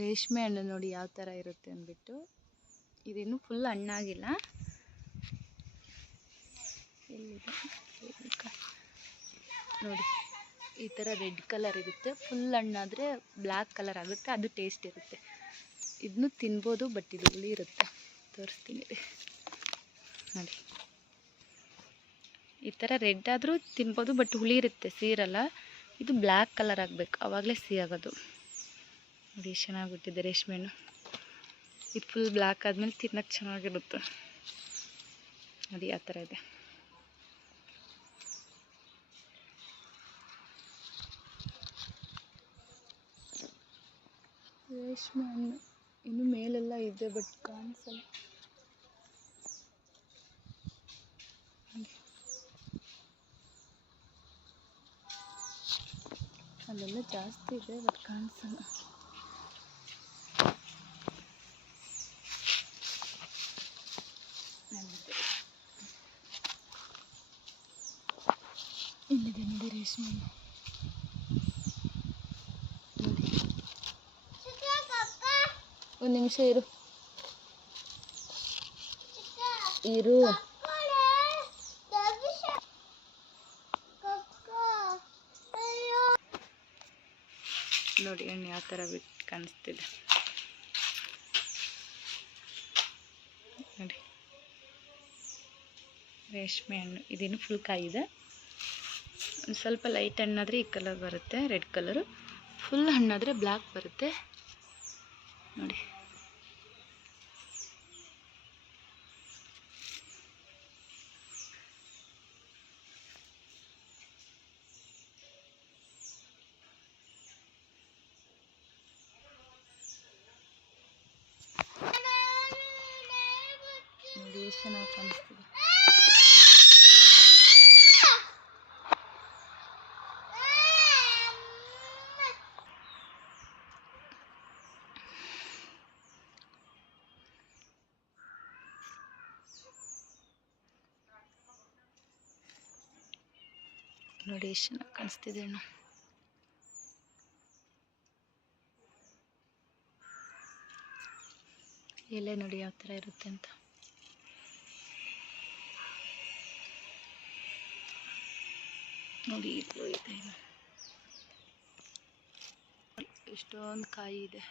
ರೇಷ್ಮೆ ಹಣ್ಣು ನೋಡಿ ಯಾವ ಥರ ಇರುತ್ತೆ ಅಂದ್ಬಿಟ್ಟು. ಇದಿನ್ನೂ ಫುಲ್ ಹಣ್ಣಾಗಿಲ್ಲ. ಎಲ್ಲಿದೆ ನೋಡಿ, ಈ ಥರ ರೆಡ್ ಕಲರ್ ಇರುತ್ತೆ. ಫುಲ್ ಹಣ್ಣಾದರೆ ಬ್ಲ್ಯಾಕ್ ಕಲರ್ ಆಗುತ್ತೆ, ಅದು ಟೇಸ್ಟ್ ಇರುತ್ತೆ. ಇದನ್ನು ತಿನ್ಬೋದು, ಬಟ್ ಇದು ಹುಳಿ ಇರುತ್ತೆ. ತೋರಿಸ್ತೀನಿ ನೋಡಿ. ಈ ಥರ ರೆಡ್ ಆದರೂ ತಿನ್ಬೋದು, ಬಟ್ ಹುಳಿ ಇರುತ್ತೆ, ಸಿಹಿರಲ್ಲ. ಇದು ಬ್ಲ್ಯಾಕ್ ಕಲರ್ ಆಗಬೇಕು, ಆವಾಗಲೇ ಸಿಹಿ ಆಗೋದು. ನೋಡಿ ಎಷ್ಟು ಚೆನ್ನಾಗಿ ಬಿಟ್ಟಿದೆ ರೇಷ್ಮೆ ಹಣ್ಣು. ಇದು ಫುಲ್ ಬ್ಲ್ಯಾಕ್ ಆದಮೇಲೆ ತಿನ್ನೋಕ್ಕೆ ಚೆನ್ನಾಗಿರುತ್ತೆ. ನೋಡಿ ಆ ಥರ ಇದೆ. ರೇಷ್ಮೆ ಹಣ್ಣು ಇನ್ನು ಮೇಲೆಲ್ಲ ಇದೆ, ಬಟ್ ಕಾಣಿಸಲ್ಲ. ಅಲ್ಲೆಲ್ಲ ಜಾಸ್ತಿ ಇದೆ, ಬಟ್ ಕಾಣಿಸಲ್ಲ. ಇಲ್ಲಿದೆ ನೋಡಿ ರೇಷ್ಮೆ ಹಣ್ಣು. ನೋಡಿ, ಒಂದು ನಿಮಿಷ ಇರು. ನೋಡಿ ಹಣ್ಣು ಯಾವ ಥರ ಬಿಟ್ಟು ಕಾಣಿಸ್ತಿದೆ ನೋಡಿ. ರೇಷ್ಮೆ ಹಣ್ಣು ಇದೇನು ಫುಲ್ ಕಾಯಿದೆ. ಒಂದು ಸ್ವಲ್ಪ ಲೈಟ್ ಹಣ್ಣಾದರೆ ಈ ಕಲರ್ ಬರುತ್ತೆ, ರೆಡ್ ಕಲರು. ಫುಲ್ ಹಣ್ಣಾದರೆ ಬ್ಲ್ಯಾಕ್ ಬರುತ್ತೆ ನೋಡಿ. ನೋಡಿ ಎಷ್ಟು ಚೆನ್ನಾಗಿ ಕಾಣಿಸ್ತಿದೆ. ನೋಡಿ ಎಷ್ಟು ಚೆನ್ನಾಗಿ ಕಾಣಿಸ್ತಿದೆ ಹಣ್ಣು. ಎಲೆ ನೋಡಿ ಯಾವ ಥರ ಇರುತ್ತೆ ಅಂತ. ನೋಡಿ ಇಲ್ಲೂ ಇದೆ, ಎಷ್ಟೊಂದು ಕಾಯಿ ಇದೆ.